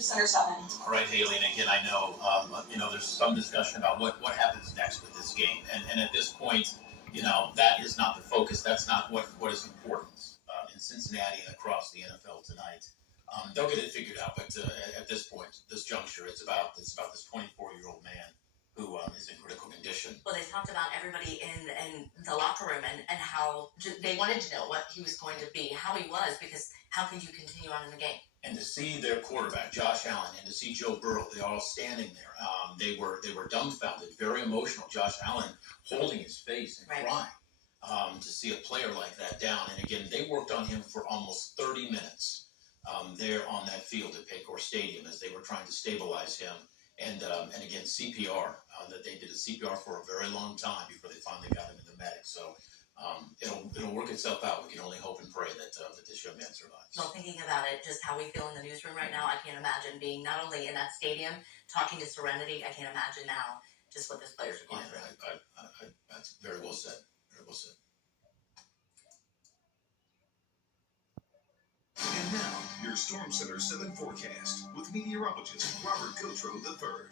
Center 7. All right, Haley, and again, I know, there's some discussion about what happens next with this game, and at this point, that is not the focus. That's not what is important in Cincinnati and across the NFL tonight. They'll get it figured out, but at this point, this juncture, it's about this 24-year-old man who is in critical condition. Well, they talked about everybody in the locker room and how they wanted to know what he was going to be, how he was, because how could you continue on in the game? And to see their quarterback, Josh Allen, and to see Joe Burrow, they're all standing there. They were dumbfounded, very emotional. Josh Allen holding his face and crying to see a player like that down. And again, they worked on him for almost 30 minutes there on that field at Paycor Stadium as they were trying to stabilize him. And again, CPR, that they did a CPR for a very long time before they finally got him in the medic. So it'll work itself out. We can only hope and pray that this young man survives. Well, thinking about it, just how we feel in the newsroom right now, I can't imagine being not only in that stadium talking to Serenity. I can't imagine now just what these players are going through. That's very well said. Very well said. And now, your Storm Center 7 forecast with meteorologist Robert Gauthreaux III.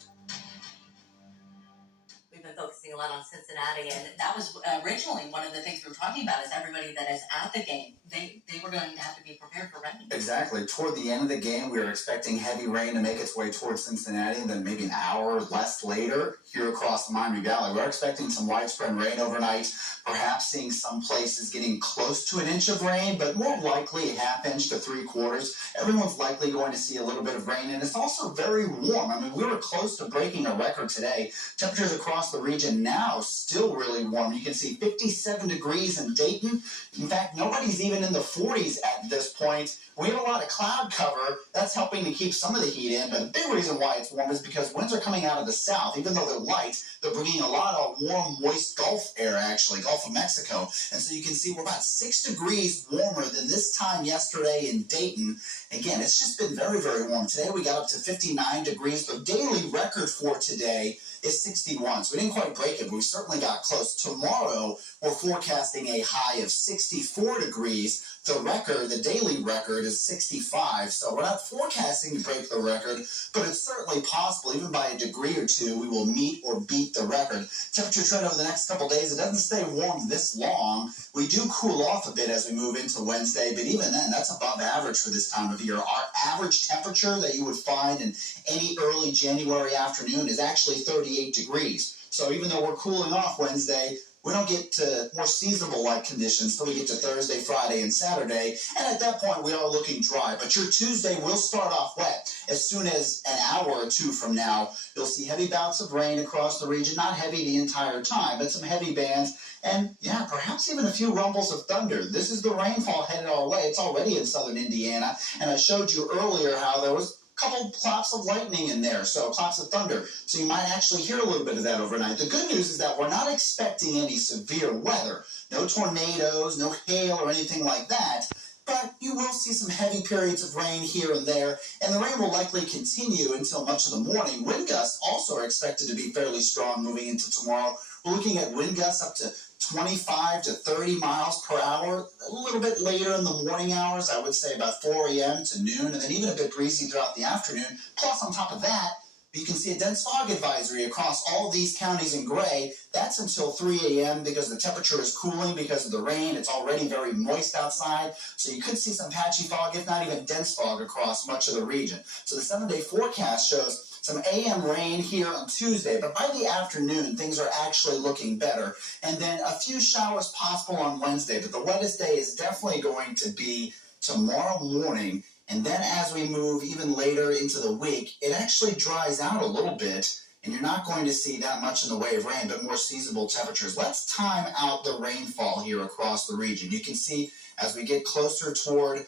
We've been focusing a lot on Cincinnati, and that was originally one of the things we were talking about is everybody that is at the game. They were going to have to be prepared for rain. Exactly. Toward the end of the game, we were expecting heavy rain to make its way towards Cincinnati, and then maybe an hour or less later, here across the Miami Valley, we're expecting some widespread rain overnight, perhaps seeing some places getting close to an inch of rain, but more likely a half inch to 3/4. Everyone's likely going to see a little bit of rain, and it's also very warm. I mean, we were close to breaking a record today. Temperatures across the region now still really warm. You can see 57 degrees in Dayton. In fact, nobody's even in the 40s at this point. We have a lot of cloud cover. That's helping to keep some of the heat in, but the big reason why it's warm is because winds are coming out of the south. Even though they're light, they're bringing a lot of warm, moist Gulf air, actually, Gulf of Mexico. And so you can see we're about 6 degrees warmer than this time yesterday in Dayton. Again, it's just been very, very warm. Today we got up to 59 degrees. The daily record for today is 61. So we didn't quite break it, but we certainly got close. Tomorrow, we're forecasting a high of 64 degrees. The record, the daily record, is 65. So we're not forecasting to break the record, but it's certainly possible. Even by a degree or two, we will meet or beat the record. Temperature trend over the next couple days, it doesn't stay warm this long. We do cool off a bit as we move into Wednesday, but even then, that's above average for this time of year. Our average temperature that you would find in any early January afternoon is actually 38 degrees. So even though we're cooling off Wednesday, we don't get to more seasonable-like conditions until we get to Thursday, Friday, and Saturday. And at that point, we are looking dry. But your Tuesday will start off wet. As soon as an hour or two from now, you'll see heavy bouts of rain across the region. Not heavy the entire time, but some heavy bands. And, yeah, perhaps even a few rumbles of thunder. This is the rainfall headed our way. It's already in southern Indiana. And I showed you earlier how there was couple claps of lightning in there, so claps of thunder. So you might actually hear a little bit of that overnight. The good news is that we're not expecting any severe weather. No tornadoes, no hail or anything like that. But you will see some heavy periods of rain here and there, and the rain will likely continue until much of the morning. Wind gusts also are expected to be fairly strong moving into tomorrow. We're looking at wind gusts up to 25 to 30 miles per hour. A little bit later in the morning hours, I would say about 4 a.m. to noon, and then even a bit breezy throughout the afternoon. Plus, on top of that, you can see a dense fog advisory across all these counties in gray. That's until 3 a.m. because the temperature is cooling because of the rain. It's already very moist outside, so you could see some patchy fog, if not even dense fog, across much of the region. So the 7-day forecast shows some AM rain here on Tuesday, but by the afternoon, things are actually looking better. And then a few showers possible on Wednesday, but the wettest day is definitely going to be tomorrow morning. And then as we move even later into the week, it actually dries out a little bit, and you're not going to see that much in the way of rain, but more seasonable temperatures. Let's time out the rainfall here across the region. You can see as we get closer toward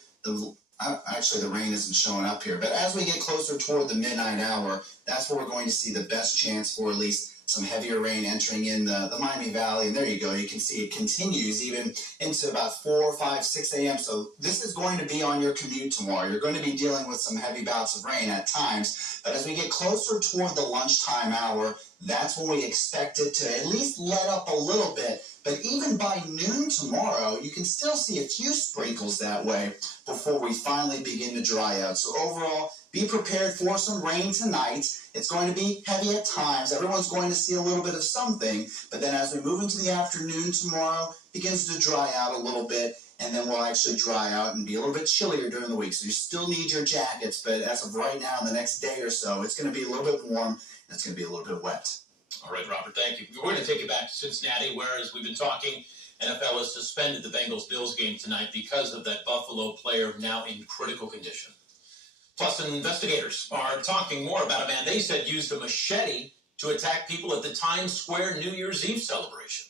actually, the rain isn't showing up here, but as we get closer toward the midnight hour, that's where we're going to see the best chance for at least some heavier rain entering in the Miami Valley. And there you go. You can see it continues even into about 4, 5, 6 a.m. So this is going to be on your commute tomorrow. You're going to be dealing with some heavy bouts of rain at times. But as we get closer toward the lunchtime hour, that's when we expect it to at least let up a little bit. But even by noon tomorrow, you can still see a few sprinkles that way before we finally begin to dry out. So overall, be prepared for some rain tonight. It's going to be heavy at times. Everyone's going to see a little bit of something, but then as we move into the afternoon tomorrow, it begins to dry out a little bit, and then we'll actually dry out and be a little bit chillier during the week. So you still need your jackets, but as of right now, in the next day or so, it's going to be a little bit warm, and it's going to be a little bit wet. All right, Robert, thank you. We're going to take it back to Cincinnati, where, as we've been talking, NFL has suspended the Bengals-Bills game tonight because of that Buffalo player now in critical condition. Plus, investigators are talking more about a man they said used a machete to attack people at the Times Square New Year's Eve celebration.